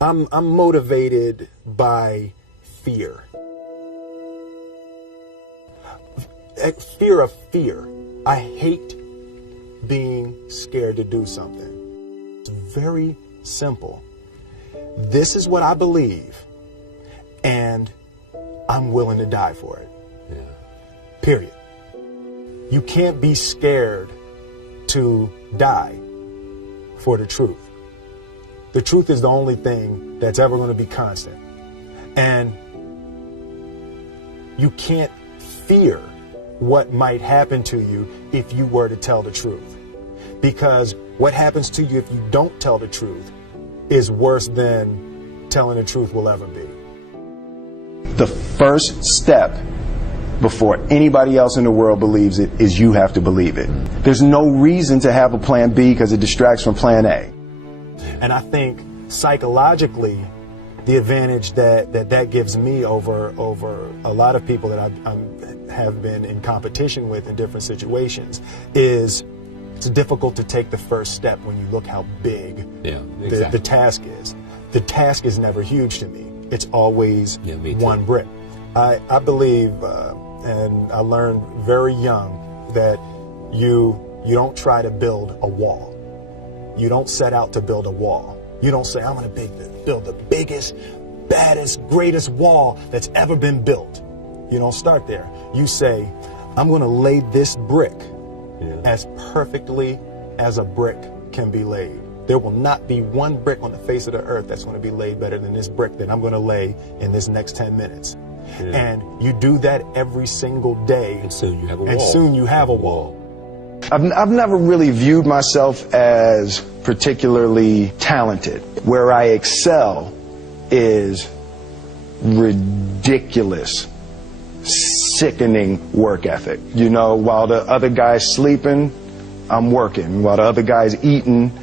I'm motivated by fear. Fear of fear. I hate being scared to do something. It's very simple. This is what I believe, and I'm willing to die for it. Yeah. Period. You can't be scared to die for the truth. The truth is the only thing that's ever going to be constant. And you can't fear what might happen to you if you were to tell the truth. Because what happens to you if you don't tell the truth is worse than telling the truth will ever be. The first step before anybody else in the world believes it is you have to believe it. There's no reason to have a plan B because it distracts from plan A. And I think psychologically, the advantage that gives me over a lot of people that I have been in competition with in different situations is it's difficult to take the first step when you look how big the task is. The task is never huge to me. It's always one brick. I believe, and I learned very young, that you don't try to build a wall. You don't set out to build a wall. You don't say, I'm going to build the biggest, baddest, greatest wall that's ever been built. You don't start there. You say, I'm going to lay this brick as perfectly as a brick can be laid. There will not be one brick on the face of the earth that's going to be laid better than this brick that I'm going to lay in this next 10 minutes. And you do that every single day. And soon you have a wall. And soon you have a wall. I've never really viewed myself as particularly talented. Where I excel is ridiculous, sickening work ethic. You know, while the other guy's sleeping, I'm working. While the other guy's eating,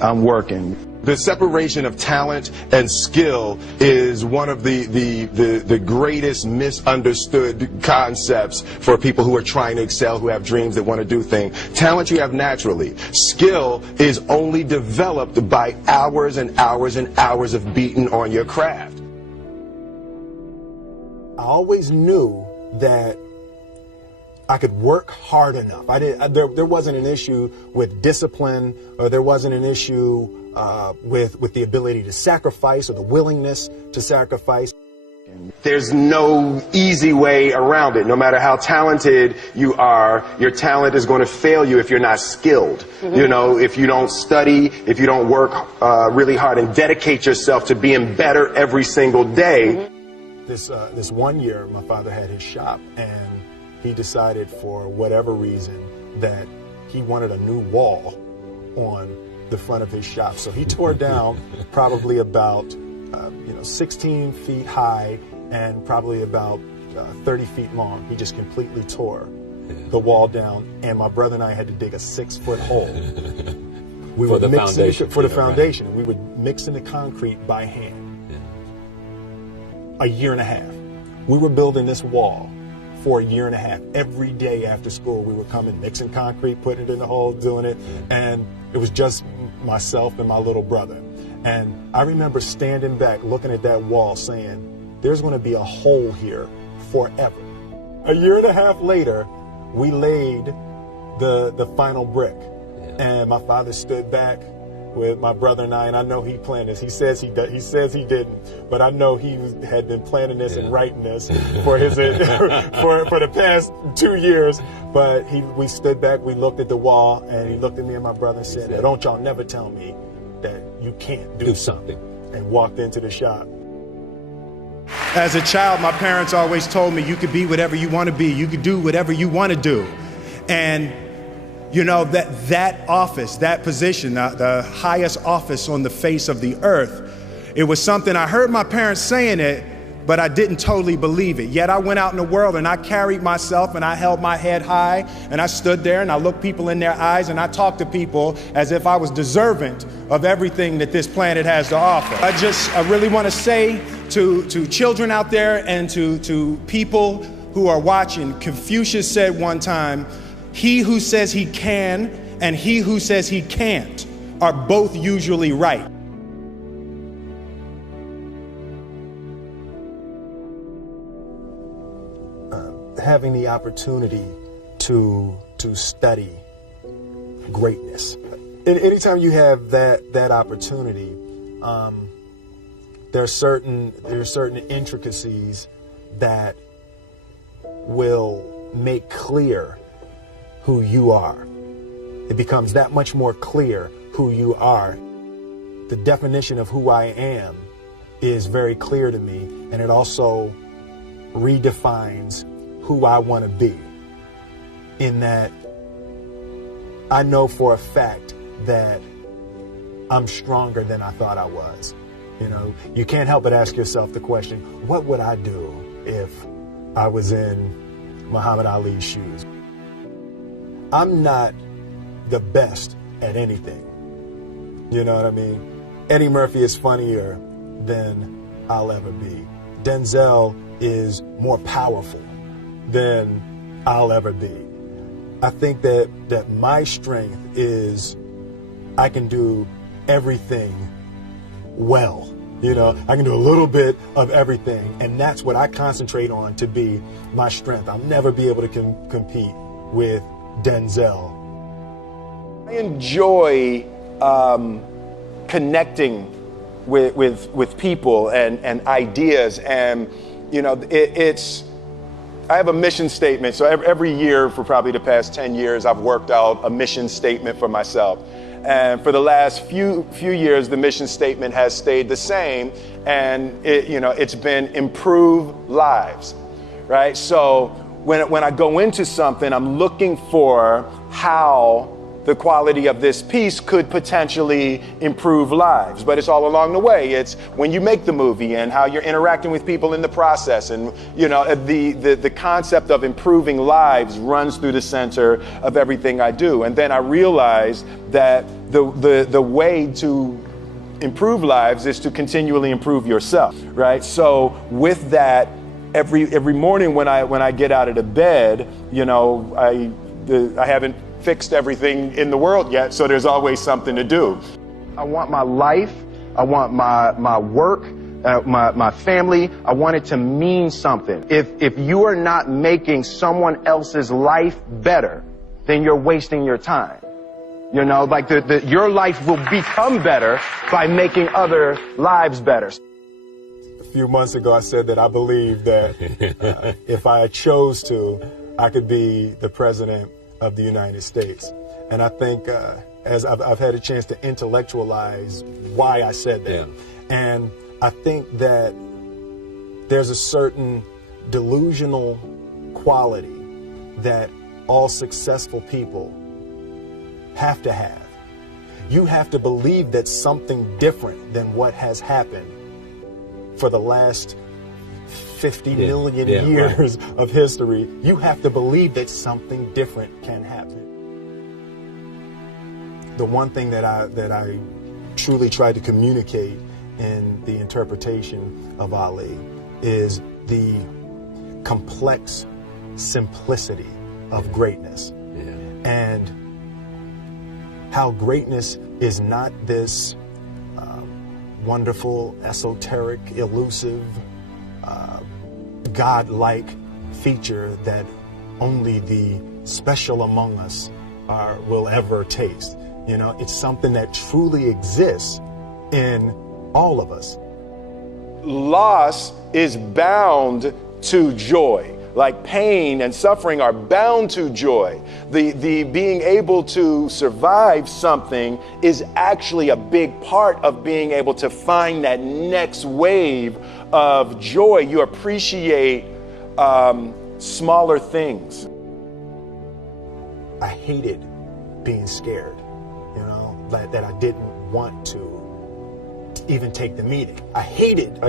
I'm working. The separation of talent and skill is one of the greatest misunderstood concepts for people who are trying to excel, who have dreams that want to do things. Talent you have naturally. Skill is only developed by hours and hours and hours of beating on your craft. I always knew that I could work hard enough. There wasn't an issue with discipline, or there wasn't an issue with the ability to sacrifice or the willingness to sacrifice. There's no easy way around it. No matter how talented you are, your talent is going to fail you if you're not skilled. You know, if you don't study, if you don't work really hard and dedicate yourself to being better every single day. This one year, my father had his shop, and he decided for whatever reason that he wanted a new wall on the front of his shop. So he tore down probably about 16 feet high and probably about 30 feet long. He just completely tore the wall down, and my brother and I had to dig a 6-foot hole. We for were the mixing foundation. for the foundation. Right. We would mix in the concrete by hand. A year and a half. We were building this wall for a year and a half. Every day after school, we would come and mixing concrete, putting it in the hole, doing it, and it was just myself and my little brother. And I remember standing back, looking at that wall, saying, there's going to be a hole here forever. A year and a half later, we laid the final brick, and my father stood back with my brother and I know he planned this. He says he didn't, but I know he had been planning this and writing this for his for the past 2 years. But we stood back, we looked at the wall, and he looked at me and my brother and said, "Don't y'all never tell me that you can't do something," and walked into the shop. As a child, my parents always told me you could be whatever you want to be. You could do whatever you want to do. And you know, that office, that position, the highest office on the face of the earth, it was something I heard my parents saying it, but I didn't totally believe it. Yet I went out in the world and I carried myself and I held my head high and I stood there and I looked people in their eyes and I talked to people as if I was deserving of everything that this planet has to offer. I really want to say to children out there and to people who are watching, Confucius said one time, he who says he can and he who says he can't are both usually right. having the opportunity to study greatness. And anytime you have that opportunity, there are certain intricacies that will make clear who you are. It becomes that much more clear who you are. The definition of who I am is very clear to me, and it also redefines who I want to be, in that I know for a fact that I'm stronger than I thought I was. You know, you can't help but ask yourself the question, what would I do if I was in Muhammad Ali's shoes? I'm not the best at anything. You know what I mean? Eddie Murphy is funnier than I'll ever be. Denzel is more powerful than I'll ever be. I think that my strength is I can do everything well. You know, I can do a little bit of everything, and that's what I concentrate on to be my strength. I'll never be able to compete with Denzel. I enjoy connecting with people and ideas, and you know, I have a mission statement. So every year for probably the past 10 years, I've worked out a mission statement for myself. And for the last few years, the mission statement has stayed the same, and it's been improve lives, right? So when I go into something, I'm looking for how the quality of this piece could potentially improve lives. But it's all along the way. It's when you make the movie and how you're interacting with people in the process. And, you know, the concept of improving lives runs through the center of everything I do. And then I realized that the way to improve lives is to continually improve yourself, right? So with that, every morning when I get out of the bed, you know, I haven't fixed everything in the world yet, so there's always something to do. I want my life, I want my work, my family, I want it to mean something. If you are not making someone else's life better, then you're wasting your time. You know, like your life will become better by making other lives better. A few months ago, I said that I believe that if I chose to, I could be the president of the United States. And I think as I've had a chance to intellectualize why I said that. Yeah. And I think that there's a certain delusional quality that all successful people have to have. You have to believe that something different than what has happened for the last 50 million years of history. You have to believe that something different can happen. The one thing that I truly tried to communicate in the interpretation of Ali is the complex simplicity of greatness. And how greatness is not this wonderful, esoteric, elusive, God-like feature that only the special among us will ever taste. You know, it's something that truly exists in all of us. Loss is bound to joy. Like pain and suffering are bound to joy. The being able to survive something is actually a big part of being able to find that next wave of joy. You appreciate smaller things. I hated being scared, you know, that I didn't want to even take the meeting. I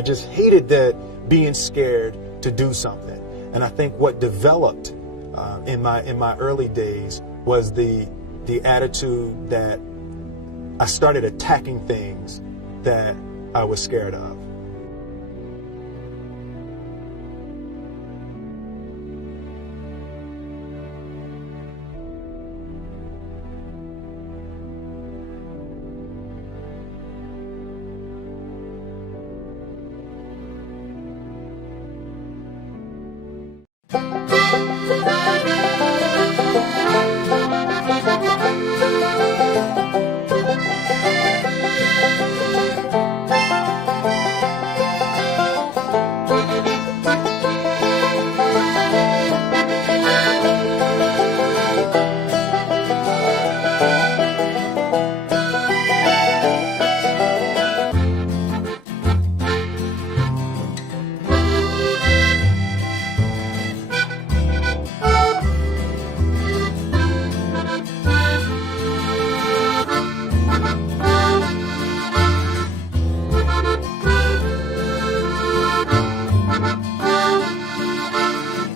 just hated that being scared to do something. And I think what developed in my early days was the attitude that I started attacking things that I was scared of.